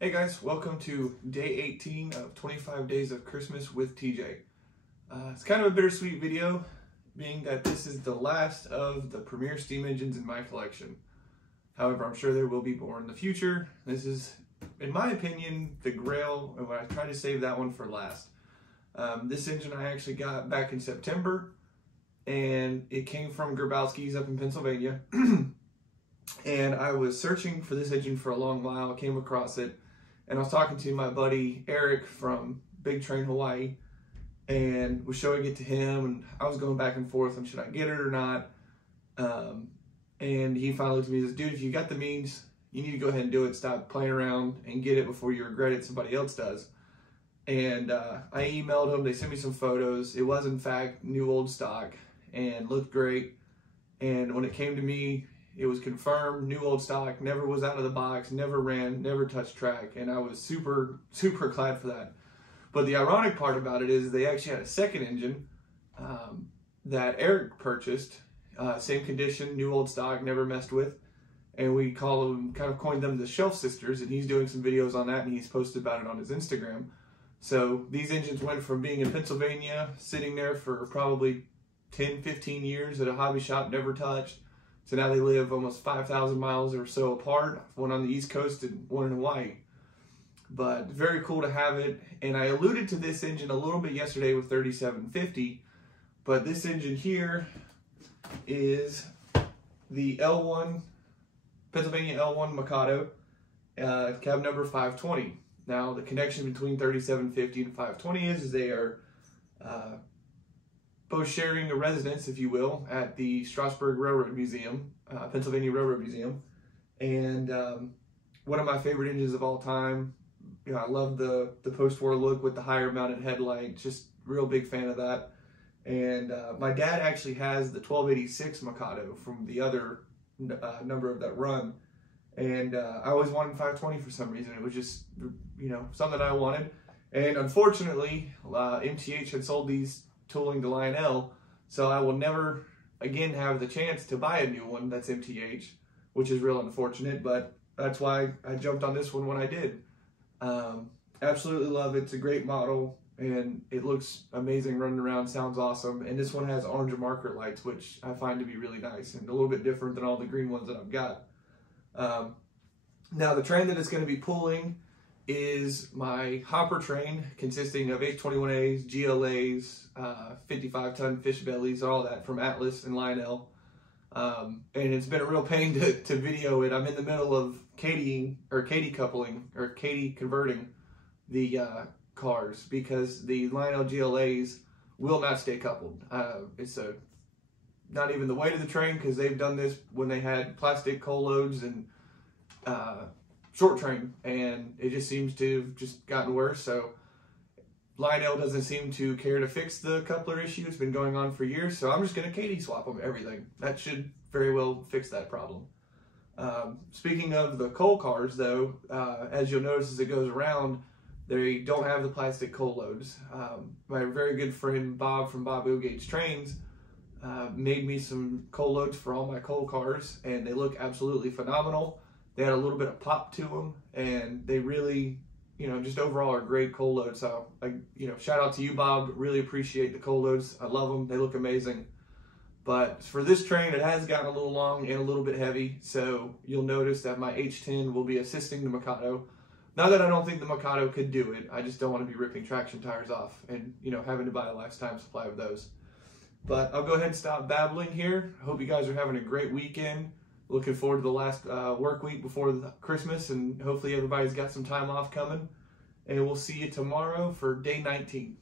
Hey guys, welcome to day 18 of 25 days of Christmas with TJ. It's kind of a bittersweet video, being that this is the last of the Premier steam engines in my collection. However, I'm sure there will be more in the future. This is, in my opinion, the GRAIL, and I try to save that one for last. This engine I actually got back in September, and it came from Grabowski's up in Pennsylvania. And I was searching for this engine for a long while, came across it, and I was talking to my buddy Eric from Big Train, Hawaii, and was showing it to him, and I was going back and forth on should I get it or not. And he finally looked at me and says, dude, if you got the means, you need to go ahead and do it. Stop playing around and get it before you regret it. Somebody else does. And I emailed them. They sent me some photos. It was, in fact, new old stock and looked great. And when it came to me, it was confirmed, new old stock, never was out of the box, never ran, never touched track, and I was super, super glad for that. But the ironic part about it is they actually had a second engine that Eric purchased, same condition, new old stock, never messed with, and we call them, kind of coined them the Shelf Sisters, and he's doing some videos on that, and he's posted about it on his Instagram. So these engines went from being in Pennsylvania, sitting there for probably 10, 15 years at a hobby shop, never touched. So now they live almost 5,000 miles or so apart, one on the East Coast and one in Hawaii. But very cool to have it. And I alluded to this engine a little bit yesterday with 3750, but this engine here is the L1, Pennsylvania L1 Mikado, cab number 520. Now the connection between 3750 and 520 is they are both sharing a residence, if you will, at the Strasburg Railroad Museum, Pennsylvania Railroad Museum. And one of my favorite engines of all time. You know, I love the post-war look with the higher mounted headlight, just real big fan of that. And my dad actually has the 1286 Mikado from the other number of that run. And I always wanted 520 for some reason. It was just, you know, something I wanted. And unfortunately, MTH had sold these tooling to Lionel, so I will never again have the chance to buy a new one that's MTH, which is real unfortunate, but that's why I jumped on this one when I did. Absolutely love it. It's a great model, and it looks amazing running around, sounds awesome, and this one has orange marker lights, which I find to be really nice and a little bit different than all the green ones that I've got. Now the train that it's going to be pulling is my hopper train, consisting of H21As, GLAs, 55-ton fish bellies, all that from Atlas and Lionel. And it's been a real pain to video it. I'm in the middle of Katie converting the cars because the Lionel GLAs will not stay coupled. It's not even the weight of the train, because they've done this when they had plastic coal loads and short train, and it just seems to have just gotten worse. So Lionel doesn't seem to care to fix the coupler issue. It's been going on for years, so I'm just going to Katie swap them everything. That should very well fix that problem. Speaking of the coal cars, though, as you'll notice as it goes around, they don't have the plastic coal loads. My very good friend Bob from Bob Gates Trains made me some coal loads for all my coal cars, and they look absolutely phenomenal. They had a little bit of pop to them, and they really, you know, just overall are great coal loads. So, shout out to you, Bob. Really appreciate the coal loads. I love them. They look amazing. But for this train, it has gotten a little long and a little bit heavy. So you'll notice that my H10 will be assisting the Mikado. Not that I don't think the Mikado could do it. I just don't want to be ripping traction tires off and, you know, having to buy a lifetime supply of those. But I'll go ahead and stop babbling here. I hope you guys are having a great weekend. Looking forward to the last work week before Christmas, and hopefully everybody's got some time off coming. And we'll see you tomorrow for day 19.